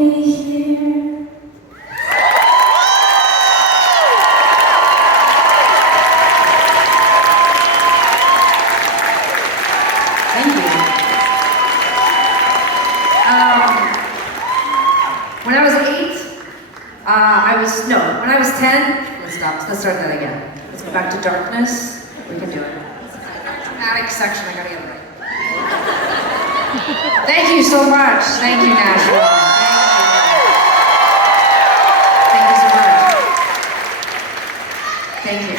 me here. Thank you. When I was 8, when I was 10, let's start that again. Let's go back to darkness. We can do it. Dramatic section, I gotta get it right. Thank you so much. Thank you, Nashville. Thank you so much. Thank you.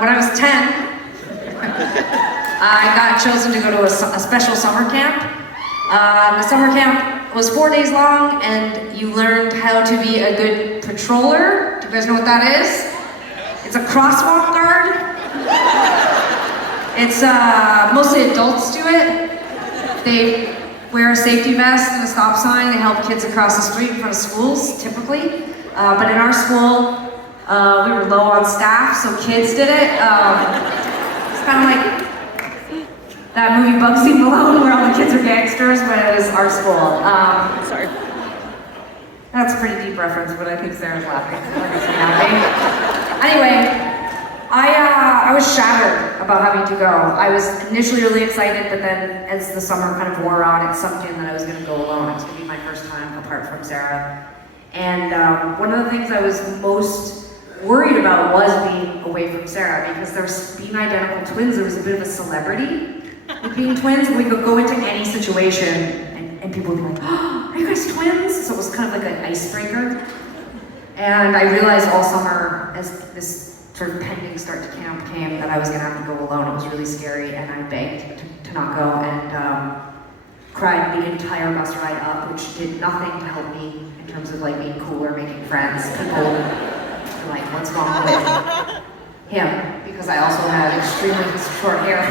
When I was 10, I got chosen to go to a special summer camp. The summer camp was 4 days long, and you learned how to be a good patroller. Do you guys know what that is? It's a crosswalk guard. It's mostly adults do it. They wear a safety vest and a stop sign. They help kids across the street in front of schools, typically. But in our school, we were low on staff, so kids did it. It's kind of like that movie Bugsy Malone where all the kids are gangsters, but it was our school. Sorry. That's a pretty deep reference, but I think Sarah's laughing. Anyway, I was shattered about having to go. I was initially really excited, but then as the summer kind of wore on, it sunk in that I was going to go alone. It was going to be my first time apart from Sara. And one of the things I was most worried about was being away from Sara, because being identical twins, there was a bit of a celebrity with being twins. We could go into any situation and people would be like, oh, are you guys twins? So it was kind of like an icebreaker. And I realized all summer, as this sort of pending start to camp came, that I was gonna have to go alone. It was really scary, and I begged to not go, and cried the entire bus ride up, which did nothing to help me in terms of like being cool or making friends. People were like, what's wrong with him? Because I also had extremely short hair.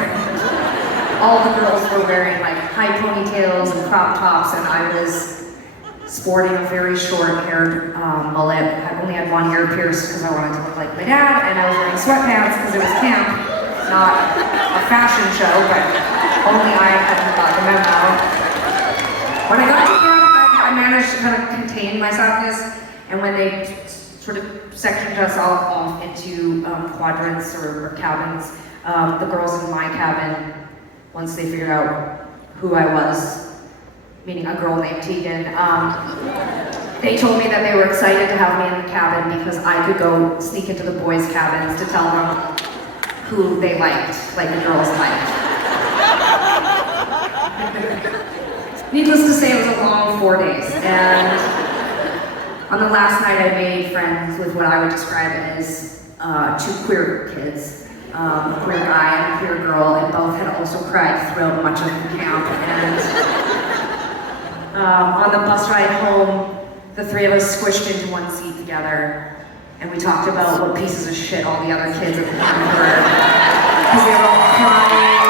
All the girls were wearing like high ponytails and crop tops, and I was sporting a very short-haired mullet. I only had one ear pierced because I wanted to look like my dad, and I was wearing sweatpants because it was camp, not a fashion show, but only I hadn't got the memo. When I got to camp, I managed to kind of contain my sadness, and when they sort of sectioned us all off into quadrants or cabins, the girls in my cabin, once they figured out who I was, meaning a girl named Tegan, they told me that they were excited to have me in the cabin because I could go sneak into the boys' cabins to tell them who they liked, like the girls liked. Needless to say, it was a long 4 days, and on the last night I made friends with what I would describe as 2 queer kids. A queer guy and a queer girl, and both had also cried throughout much of the camp. And on the bus ride home, the 3 of us squished into one seat together, and we talked about what pieces of shit all the other kids at the camp were, because they were all crying.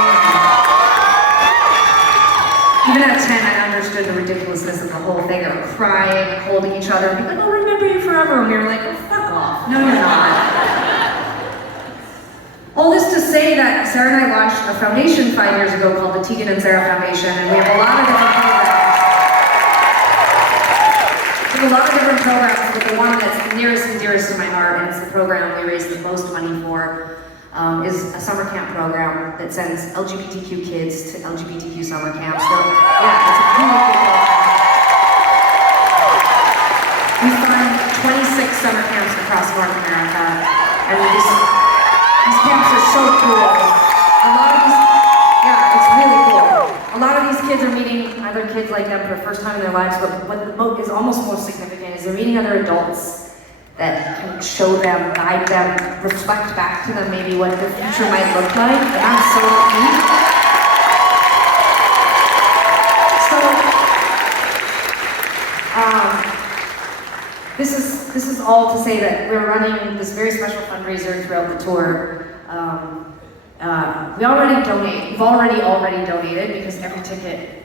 Even at 10, I understood the ridiculousness of the whole thing. They were crying, holding each other, and being like, "Oh, remember you forever," and we were like, "Oh, fuck off. No, you're not." All this to say that Sara and I launched a foundation 5 years ago called the Tegan and Sara Foundation, and we have a lot of different programs. But the one that's nearest and dearest to my heart, and it's the program we raise the most money for, is a summer camp program that sends LGBTQ kids to LGBTQ summer camps. So, yeah, it's a really good program. We fund 26 summer camps across North America, and these camps are so cool. It's really cool. A lot of these kids are meeting other kids like them for the first time in their lives, but what is almost most significant is they're meeting other adults that can show them, guide them, reflect back to them maybe what the future might look like, and I'm so neat. So, this is all to say that we're running this very special fundraiser throughout the tour. We already donate. We've already donated, because every ticket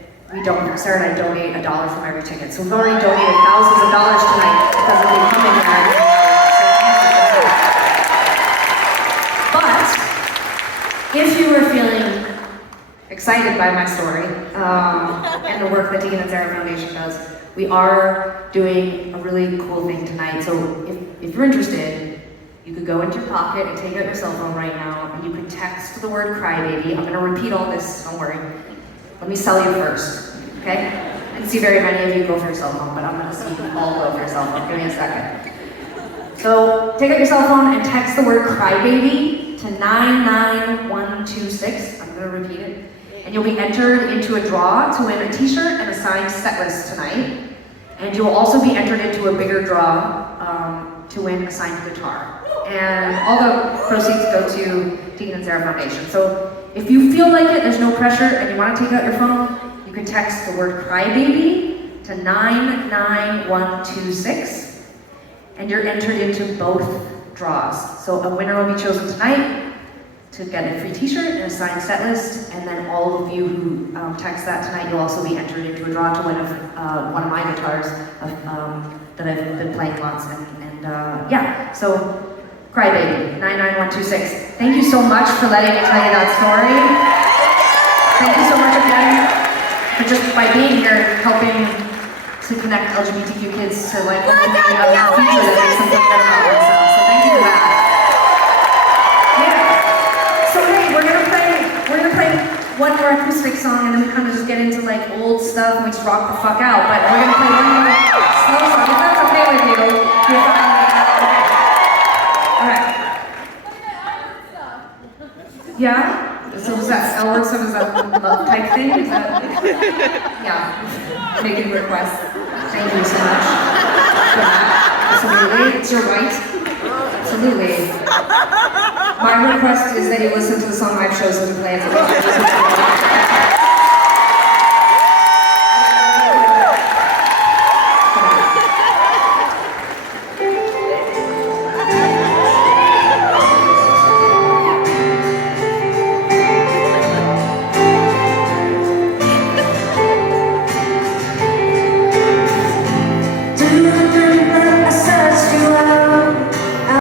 Sara and I donate $1 from every ticket. So we've already donated thousands of dollars tonight because of you coming here. But if you were feeling excited by my story, and in the work that Tegan and Sara Foundation does. We are doing a really cool thing tonight. So if you're interested, you could go into your pocket and take out your cell phone right now, and you can text the word crybaby. I'm gonna repeat all this, don't worry. Let me sell you first, okay? I didn't see very many of you go for your cell phone, but I'm gonna see you all go for your cell phone. Give me a second. So take out your cell phone and text the word crybaby to 99126. I'm gonna repeat it. And you'll be entered into a draw to win a t-shirt and a signed set list tonight. And you'll also be entered into a bigger draw to win a signed guitar. And all the proceeds go to Tegan and Sara Foundation. So if you feel like it, there's no pressure, and you want to take out your phone, you can text the word crybaby to 99126, and you're entered into both draws. So a winner will be chosen tonight to get a free t-shirt and a signed set list, and then all of you who text that tonight, you'll also be entered into a draw to win one of my guitars that I've been playing lots, and yeah, so crybaby, 99126. Thank you so much for letting me tell you that story. Thank you so much again for just by being here, helping to connect LGBTQ kids to like one thing about the future that makes them feel better about themselves. So thank you for that. Yeah. So hey, we're gonna play one more acoustic song, and then we kind of just get into like old stuff and we just rock the fuck out. But we're gonna play one more slow song. If that's okay with you, you're fine. Alright. Yeah? So is that L works, so is that love type thing? Is that yeah. Making requests. Thank you so much for that. Absolutely. It's your right. Absolutely. My request is that you listen to the song I've chosen to play.